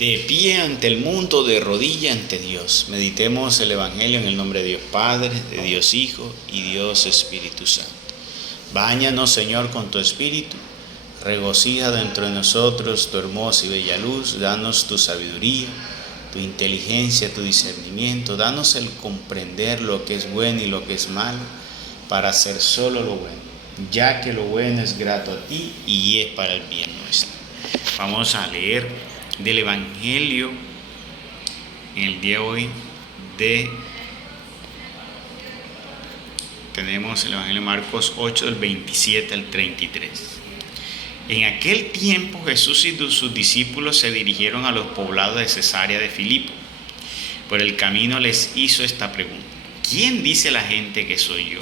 De pie ante el mundo, de rodilla ante Dios. Meditemos el Evangelio en el nombre de Dios Padre, de Dios Hijo y Dios Espíritu Santo. Báñanos, Señor, con tu Espíritu. Regocija dentro de nosotros tu hermosa y bella luz. Danos tu sabiduría, tu inteligencia, tu discernimiento. Danos el comprender lo que es bueno y lo que es malo, para hacer solo lo bueno, ya que lo bueno es grato a ti y es para el bien nuestro. Vamos a leer del Evangelio en el día de hoy. Tenemos el Evangelio de Marcos 8, del 27 al 33. En aquel tiempo Jesús y sus discípulos se dirigieron a los poblados de Cesarea de Filipo. Por el camino les hizo esta pregunta: ¿quién dice la gente que soy yo?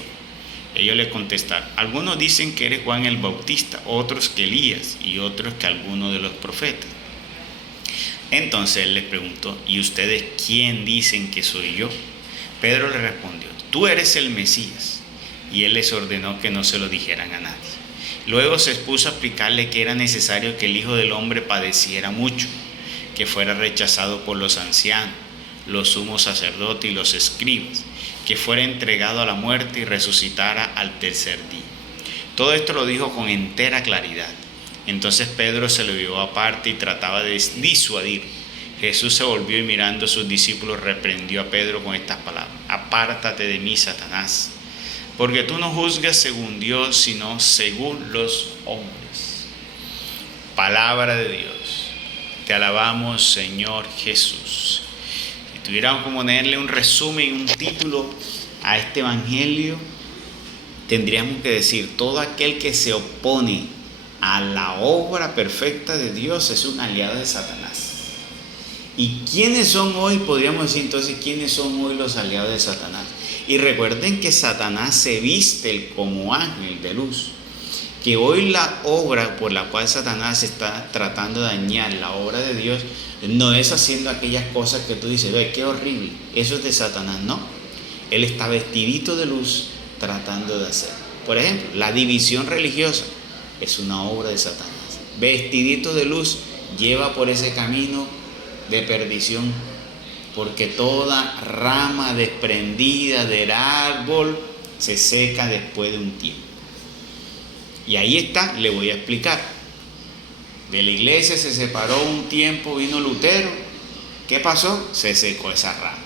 Ellos le contestaron: algunos dicen que eres Juan el Bautista, otros que Elías y otros que alguno de los profetas. Entonces él les preguntó: ¿y ustedes quién dicen que soy yo? Pedro le respondió: tú eres el Mesías. Y él les ordenó que no se lo dijeran a nadie. Luego se expuso a explicarle que era necesario que el Hijo del Hombre padeciera mucho, que fuera rechazado por los ancianos, los sumos sacerdotes y los escribas, que fuera entregado a la muerte y resucitara al tercer día. Todo esto lo dijo con entera claridad. Entonces Pedro se lo llevó aparte y trataba de disuadir. Jesús se volvió y mirando a sus discípulos reprendió a Pedro con estas palabras: apártate de mí, Satanás, porque tú no juzgas según Dios, sino según los hombres. Palabra de Dios. Te alabamos, Señor Jesús. Si tuviéramos que ponerle un resumen, un título a este evangelio, tendríamos que decir: todo aquel que se opone a la obra perfecta de Dios es un aliado de Satanás. ¿Y quiénes son hoy? Podríamos decir entonces, ¿quiénes son hoy los aliados de Satanás? Y recuerden que Satanás se viste como ángel de luz. Que hoy la obra por la cual Satanás está tratando de dañar la obra de Dios no es haciendo aquellas cosas que tú dices: ve, qué horrible, eso es de Satanás. No, él está vestidito de luz tratando de hacer. Por ejemplo, la división religiosa es una obra de Satanás. Vestidito de luz lleva por ese camino de perdición, porque toda rama desprendida del árbol se seca después de un tiempo. Y ahí está, le voy a explicar. De la iglesia se separó un tiempo, vino Lutero. ¿Qué pasó? Se secó esa rama.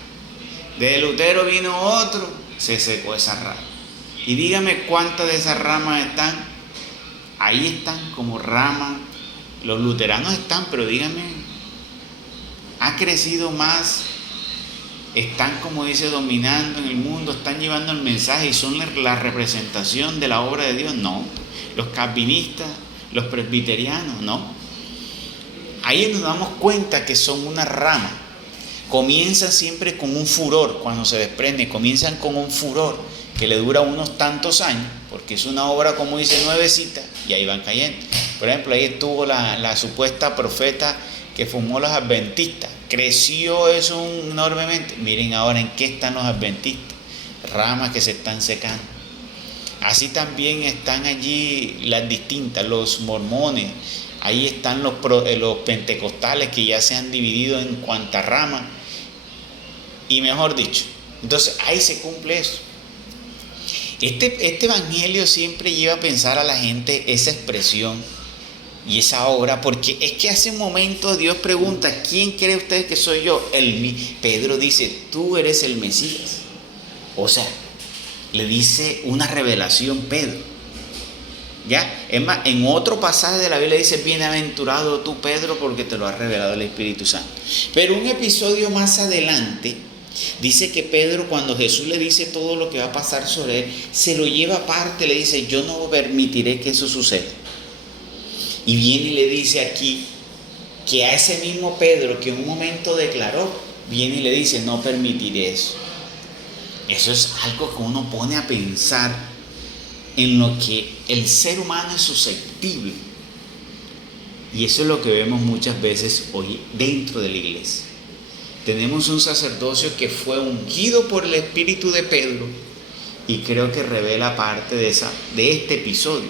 De Lutero vino otro, se secó esa rama. Y dígame cuántas de esas ramas están. Ahí están como ramas. Los luteranos están, pero dígame, ha crecido más. Están, como dice, dominando en el mundo, están llevando el mensaje y son la representación de la obra de Dios. No. Los calvinistas, los presbiterianos, no. Ahí nos damos cuenta que son una rama. Comienzan siempre con un furor, cuando se desprende, comienzan con un furor que le dura unos tantos años, porque es una obra, como dice, nuevecita, y ahí van cayendo. Por ejemplo, ahí estuvo la supuesta profeta que formó los adventistas. Creció eso enormemente. Miren ahora en qué están los adventistas. Ramas que se están secando. Así también están allí las distintas, los mormones. Ahí están los pentecostales, que ya se han dividido en cuantas ramas. Y mejor dicho, entonces ahí se cumple eso. Este evangelio siempre lleva a pensar a la gente esa expresión y esa obra, porque es que hace un momento Dios pregunta: ¿quién cree usted que soy yo? Pedro dice: tú eres el Mesías. O sea, le dice una revelación Pedro. ¿Ya? Es más, en otro pasaje de la Biblia dice: bienaventurado tú, Pedro, porque te lo ha revelado el Espíritu Santo. Pero un episodio más adelante dice que Pedro, cuando Jesús le dice todo lo que va a pasar sobre él, se lo lleva aparte, le dice: yo no permitiré que eso suceda. Y viene y le dice aquí que a ese mismo Pedro que en un momento declaró, viene y le dice: no permitiré eso. Eso es algo que uno pone a pensar en lo que el ser humano es susceptible. Y eso es lo que vemos muchas veces hoy dentro de la iglesia. Tenemos un sacerdocio que fue ungido por el espíritu de Pedro, y creo que revela parte de este episodio,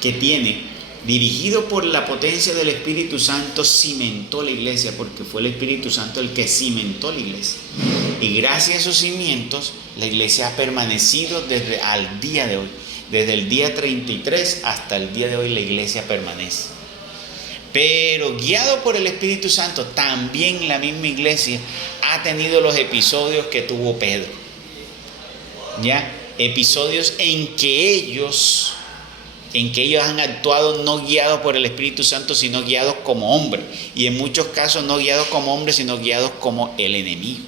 que tiene dirigido por la potencia del Espíritu Santo, cimentó la iglesia, porque fue el Espíritu Santo el que cimentó la iglesia. Y gracias a esos cimientos, la iglesia ha permanecido desde al día de hoy. Desde el día 33 hasta el día de hoy la iglesia permanece. Pero guiado por el Espíritu Santo, también la misma iglesia ha tenido los episodios que tuvo Pedro. ¿Ya? Episodios en que ellos han actuado no guiados por el Espíritu Santo, sino guiados como hombres. Y en muchos casos no guiados como hombres, sino guiados como el enemigo.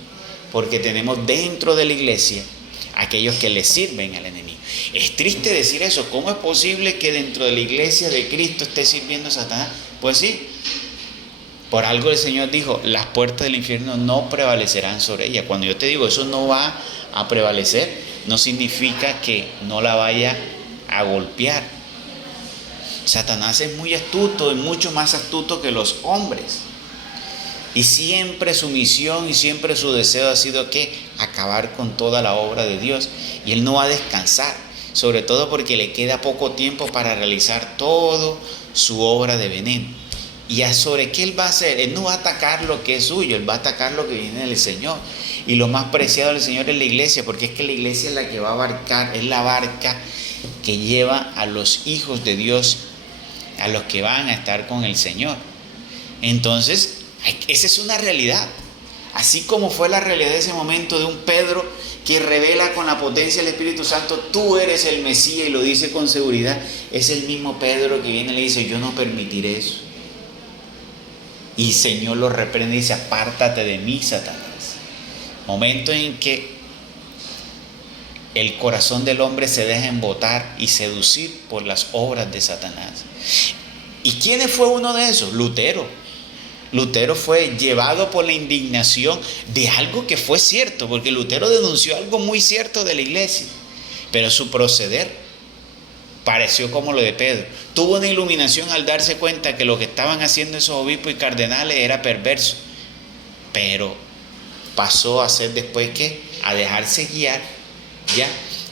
Porque tenemos dentro de la iglesia aquellos que le sirven al enemigo. Es triste decir eso. ¿Cómo es posible que dentro de la iglesia de Cristo esté sirviendo a Satanás? Pues sí, por algo el Señor dijo, las puertas del infierno no prevalecerán sobre ella. Cuando yo te digo eso no va a prevalecer, no significa que no la vaya a golpear. Satanás es muy astuto, es mucho más astuto que los hombres. Y siempre su misión y siempre su deseo ha sido ¿qué? Acabar con toda la obra de Dios. Y él no va a descansar, sobre todo porque le queda poco tiempo para realizar toda su obra de veneno. ¿Y sobre qué él va a hacer? Él no va a atacar lo que es suyo, él va a atacar lo que viene del Señor. Y lo más preciado del Señor es la iglesia, porque es que la iglesia es la que va a abarcar, es la barca que lleva a los hijos de Dios, a los que van a estar con el Señor. Entonces, esa es una realidad. Así como fue la realidad de ese momento de un Pedro que revela con la potencia del Espíritu Santo, tú eres el Mesías, y lo dice con seguridad, es el mismo Pedro que viene y le dice, yo no permitiré eso. Y el Señor lo reprende y dice, apártate de mí, Satanás. Momento en que el corazón del hombre se deja embotar y seducir por las obras de Satanás. ¿Y quién fue uno de esos? Lutero. Lutero fue llevado por la indignación de algo que fue cierto, porque Lutero denunció algo muy cierto de la iglesia, pero su proceder pareció como lo de Pedro. Tuvo una iluminación al darse cuenta que lo que estaban haciendo esos obispos y cardenales era perverso, pero pasó a ser después ¿qué? A dejarse guiar, ¿ya?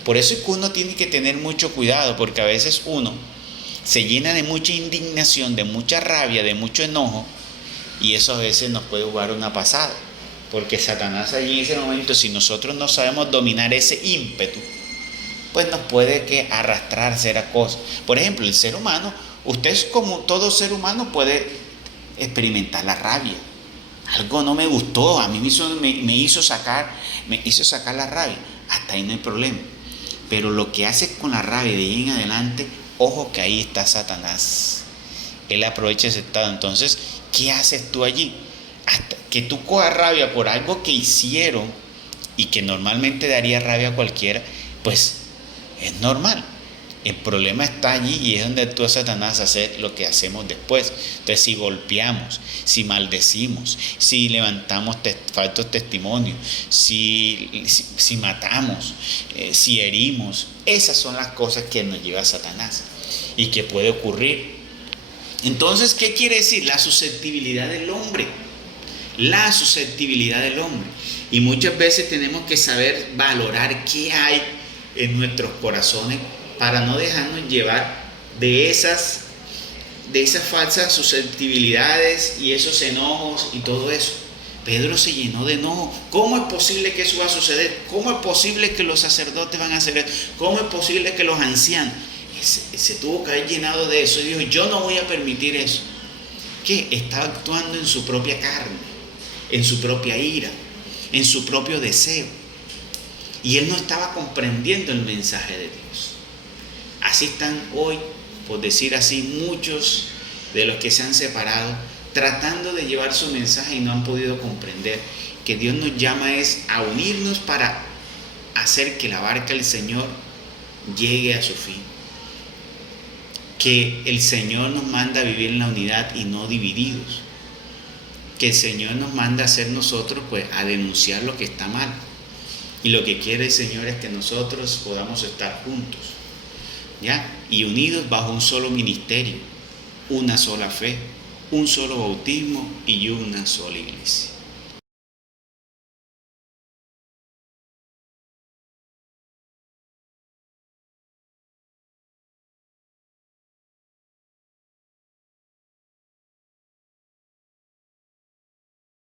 Por eso es que uno tiene que tener mucho cuidado, porque a veces uno se llena de mucha indignación, de mucha rabia, de mucho enojo, y eso a veces nos puede jugar una pasada, porque Satanás allí en ese momento, si nosotros no sabemos dominar ese ímpetu, pues nos puede que arrastrar a hacer cosas. Por ejemplo, el ser humano, usted como todo ser humano puede experimentar la rabia. Algo no me gustó, a mí me hizo sacar la rabia. Hasta ahí no hay problema. Pero lo que haces con la rabia de ahí en adelante, ojo que ahí está Satanás. Él aprovecha ese estado. Entonces, ¿qué haces tú allí? Hasta que tú cojas rabia por algo que hicieron y que normalmente daría rabia a cualquiera, pues es normal. El problema está allí y es donde actúa Satanás a hacer lo que hacemos después. Entonces, si golpeamos, si maldecimos, si levantamos falsos testimonios, si matamos, si herimos, esas son las cosas que nos lleva a Satanás y que puede ocurrir. Entonces, ¿qué quiere decir? La susceptibilidad del hombre. La susceptibilidad del hombre. Y muchas veces tenemos que saber valorar qué hay en nuestros corazones para no dejarnos llevar de esas falsas susceptibilidades y esos enojos y todo eso. Pedro se llenó de enojo. ¿Cómo es posible que eso va a suceder? ¿Cómo es posible que los sacerdotes van a hacer eso? ¿Cómo es posible que los ancianos? Se tuvo que haber llenado de eso y dijo, yo no voy a permitir eso. ¿Qué? Estaba actuando en su propia carne, en su propia ira, en su propio deseo. Y él no estaba comprendiendo el mensaje de Dios. Así están hoy, por decir así, muchos de los que se han separado, tratando de llevar su mensaje y no han podido comprender que Dios nos llama es a unirnos para hacer que la barca del Señor llegue a su fin. Que el Señor nos manda a vivir en la unidad y no divididos. Que el Señor nos manda a hacer nosotros, pues, a denunciar lo que está mal. Y lo que quiere el Señor es que nosotros podamos estar juntos, ¿ya? Y unidos bajo un solo ministerio, una sola fe, un solo bautismo y una sola iglesia.